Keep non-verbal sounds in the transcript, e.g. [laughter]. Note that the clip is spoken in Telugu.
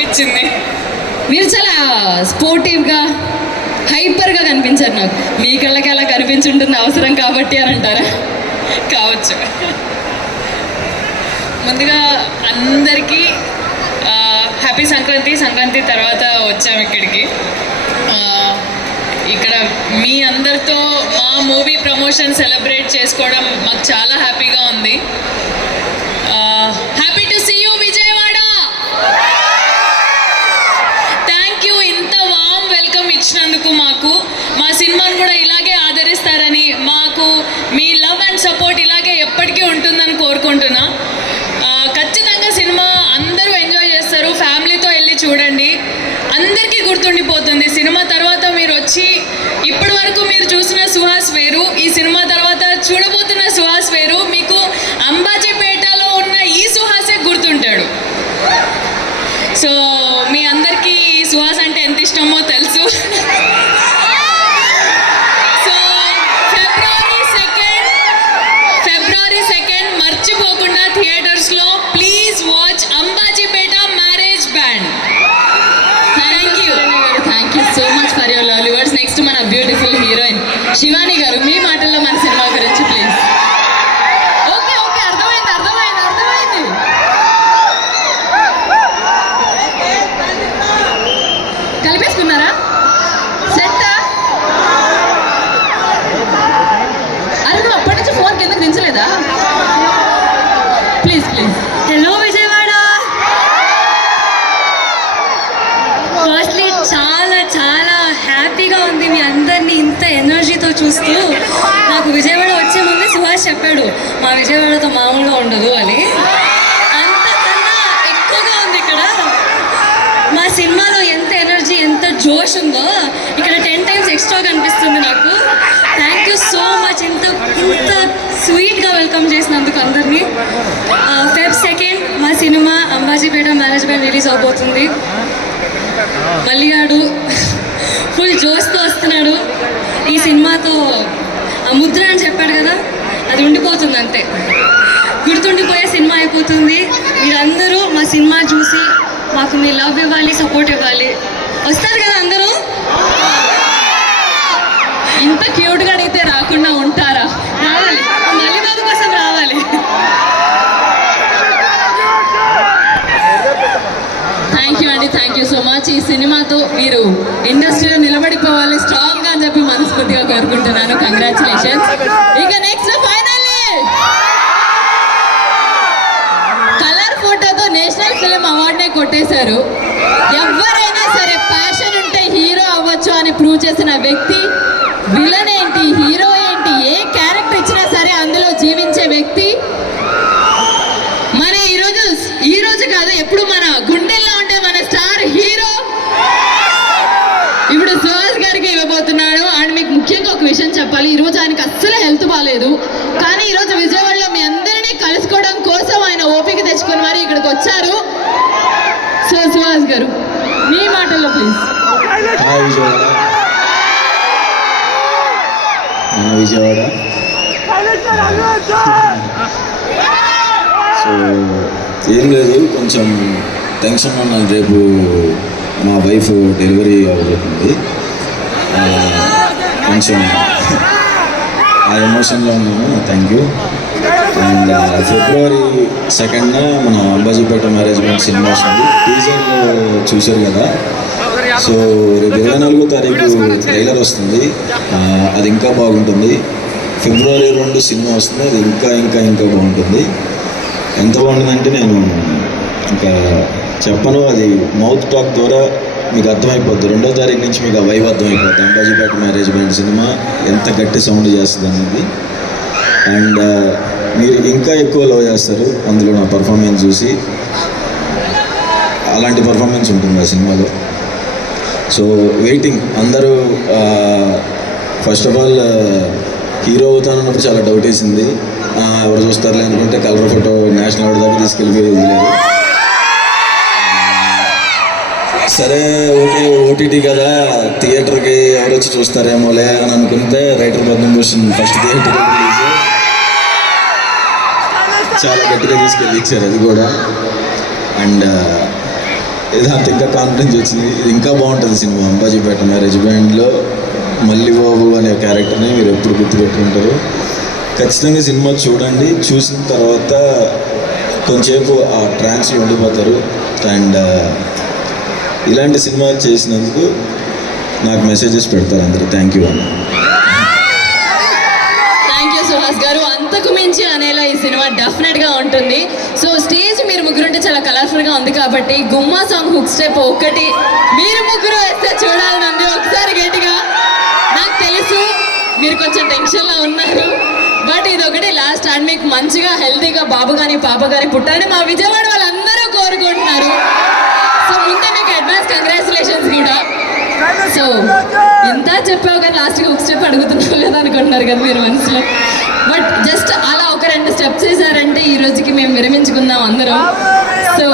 అనిపించింది. మీరు చాలా స్పోర్టివ్గా హైపర్గా కనిపించారు నాకు. మీ కళ్ళకి అలా కనిపించుంటుంది అవసరం కాబట్టి అని అంటారా? కావచ్చు. ముందుగా అందరికీ హ్యాపీ సంక్రాంతి. సంక్రాంతి తర్వాత వచ్చాము ఇక్కడికి. ఇక్కడ మీ అందరితో మా మూవీ ప్రమోషన్ సెలబ్రేట్ చేసుకోవడం మాకు చాలా హ్యాపీగా ఉంది happy to see you Vijayawada thank you ఇంత వామ్ వెల్కమ్ ఇచ్చినందుకు మాకు మా సినిమాను కూడా ఇలాగే ఆదరిస్తారని మాకు మీ లవ్ అండ్ సపోర్ట్ ఇలాగే ఎప్పటికీ ఉంటుందని కోరుకుంటున్నా ఆ, ఖచ్చితంగా సినిమా అందరూ ఎంజాయ్ చేస్తారు ఫ్యామిలీతో వెళ్ళి చూడండి. అందరికీ గుర్తుండిపోతుంది. సినిమా తర్వాత మీరు వచ్చి ఇప్పటి వరకు మీరు చూసిన సుహాస్ వేరు. ఈ సినిమా తర్వాత చూడబోతున్న సుహాస్ వేరు. మీకు అంబాజీ మన బ్యూటిఫుల్ హీరోయిన్ శివాని గారు మీ మాటల్లో మన సినిమా గురించి ప్లీజ్ ఓకే ఓకే అర్థమైంది అర్థమైంది అర్థమైంది కలిపేసుకున్నారా సెట్ అరే నువ్వు అప్పటి నుంచి ఫోన్ కిందకి దించలేదా please please hello Vijayawada firstly చాలా చాలా హ్యాపీగా ఉంది మీ అందరినీ ఇంత ఎనర్జీతో చూస్తూ నాకు విజయవాడ వచ్చే ముందే సుహాష్ మా విజయవాడతో మామూలుగా ఉండదు అని. అంతకన్నా ఎక్కువగా ఉంది ఇక్కడ. మా సినిమాలో ఎంత ఎనర్జీ ఎంత జోష్ ఉందో ఇక్కడ టెన్ టైమ్స్ ఎక్స్ట్రా కనిపిస్తుంది నాకు. థ్యాంక్ యూ సో మచ్ ఇంత ఇంత స్వీట్గా వెల్కమ్ చేసినందుకు అందరినీ. ఫెబ్ సెకండ్ మా సినిమా అంబాజీపేట మేనేజ్మెంట్ రిలీజ్ అవబోతుంది. మల్లిగాడు [laughs] ఫుల్ జోష్తో వస్తున్నాడు. ఈ సినిమాతో ఆ ముద్ర అయిపోతుంది అంతే గుర్తుండిపోయే సినిమా అయిపోతుంది. మీరందరూ మా సినిమా చూసి మాకు మీ లవ్ ఇవ్వాలి సపోర్ట్ ఇవ్వాలి. వస్తారు కదా అందరూ? ఇంత క్యూట్గా అడిగితే రాకుండా ఉంటారా? రావాలి. మల్లిబాబు కోసం రావాలి. థ్యాంక్ యూ అండి థ్యాంక్ యూ సో మచ్. ఈ సినిమాతో మీరు ఇండస్ట్రీలో నిలబడిపోవాలి స్ట్రాంగ్గా అని చెప్పి మనస్ఫూర్తిగా కోరుకుంటున్నాను. కంగ్రాచులేషన్స్ కొట్టేశారు ఎవరైనా సరే ప్యాషన్ ఉంటే హీరో అవ్వచ్చు అని ప్రూవ్ చేసిన వ్యక్తి విలన్ ఏంటి హీరో ఏంటి ఏ క్యారెక్టర్ ఇచ్చినా సరే అందులో జీవించే వ్యక్తి. మన ఈరోజు ఈ రోజు కాదు ఎప్పుడు మన గుండెల్లో ఉండే మన స్టార్ హీరో ఇప్పుడు సుహాస్ గారికి ఇవ్వబోతున్నాడు. అండ్ మీకు ముఖ్యంగా ఒక విషయం చెప్పాలి. ఈ రోజు ఆయనకి అస్సలు హెల్త్ బాగాలేదు కానీ ఈరోజు విజయవాడలో మీ అందరినీ కలుసుకోవడం కోసం ఆయన ఓపిక తెచ్చుకుని మరి ఇక్కడికి వచ్చారు so Suhas garu me please hi Vijayawada Vijayawada so ఏం లేదు కొంచెం టెన్షన్ ఉన్నాను. రేపు మా వైఫ్ డెలివరీ అవ్వబోతుంది. కొంచెం ఆ ఎమోషన్లో ఉన్నాను. థ్యాంక్ యూ అండ్ ఫిబ్రవరి సెకండ్న మన అంబాజీపేట మేనేజ్మెంట్ సినిమా వస్తుంది. టీజర్లో చూశారు కదా. సో రేపు ఇరవై నాలుగో తారీఖు ట్రైలర్ వస్తుంది. అది ఇంకా బాగుంటుంది. ఫిబ్రవరి రెండు సినిమా వస్తుంది. అది ఇంకా ఇంకా ఇంకా బాగుంటుంది. ఎంత బాగుంటుందంటే నేను ఇంకా చెప్పను. అది మౌత్ టాక్ ద్వారా మీకు అర్థమైపోద్ది. రెండో తారీఖు నుంచి మీకు ఆ వైవ్ అర్థమైపోద్ది. అంబాజీపేట మ్యారేజ్ బ్యాండ్ సినిమా ఎంత గట్టి సౌండ్ చేస్తుంది అనేది. అండ్ మీరు ఇంకా ఎక్కువ లవ్ చేస్తారు. అందులో నా పర్ఫార్మెన్స్ చూసి అలాంటి పర్ఫార్మెన్స్ ఉంటుంది ఆ సినిమాలో. సో వెయిటింగ్ అందరూ ఫస్ట్ ఆఫ్ ఆల్ హీరో అవుతానన్నప్పుడు చాలా డౌట్ వేసింది. ఎవరు చూస్తారులే అనుకుంటే కలర్ ఫోటో నేషనల్ అవార్డు దాకా తీసుకెళ్ళిపోయి వదిలేదు సరే ఓకే ఓటీటీ కదా. థియేటర్కి ఎవరు వచ్చి చూస్తారేమోలే అని అనుకుంటే writer Padmabhushan first theatre release చాలా గట్టిగా తీసుకెళ్ళి ఇచ్చారు అది కూడా. అండ్ ఇదంతా ఇంకా కాన్ఫిడెన్స్ వచ్చింది ఇంకా బాగుంటుంది సినిమా. అంబాజీపేట మ్యారేజ్ బ్యాండ్లో మల్లిబాబు అనే క్యారెక్టర్ని మీరు ఎప్పుడు గుర్తుపెట్టుకుంటారు. ఖచ్చితంగా సినిమా చూడండి. చూసిన తర్వాత కొంచెంసేపు ఆ ట్రాన్స్లో ఉండిపోతారు. అండ్ ఇలాంటి సినిమా చేసినందుకు నాకు మెసేజెస్ పెడతారు అందరూ. థ్యాంక్ యూ అన్న. Thank you Suhas garu. అంతకు మించి అనేలా ఈ సినిమా డెఫినెట్గా ఉంటుంది. సో స్టేజ్ చాలా కలర్ఫుల్గా ఉంది కాబట్టి గుమ్మా సాంగ్ హుక్ స్టెప్ ఒక్కటి మీరు ముగ్గురు వేస్తే చూడాలని ఉంది ఒకసారి గట్టిగా. నాకు తెలుసు మీరు కొంచెం టెన్షన్లో ఉన్నారు. బట్ ఇది ఒకటి లాస్ట్ అండ్ మీకు మంచిగా హెల్తీగా బాబు కానీ పాప కానీ పుట్టాలని మా విజయవాడ వాళ్ళందరూ కోరుకుంటున్నారు. సో ముందే మీకు అడ్వాన్స్ కంగ్రాచులేషన్స్ కూడా. సో ఇంత చెప్పావు కానీ లాస్ట్గా ఒక స్టెప్ అడుగుతున్నావు కదా అనుకుంటున్నారు కదా మీరు మనసులో. బట్ జస్ట్ అలా ఒక రెండు స్టెప్స్ చేశారంటే ఈ రోజుకి మేము విరమించుకుందాం అందరం. సో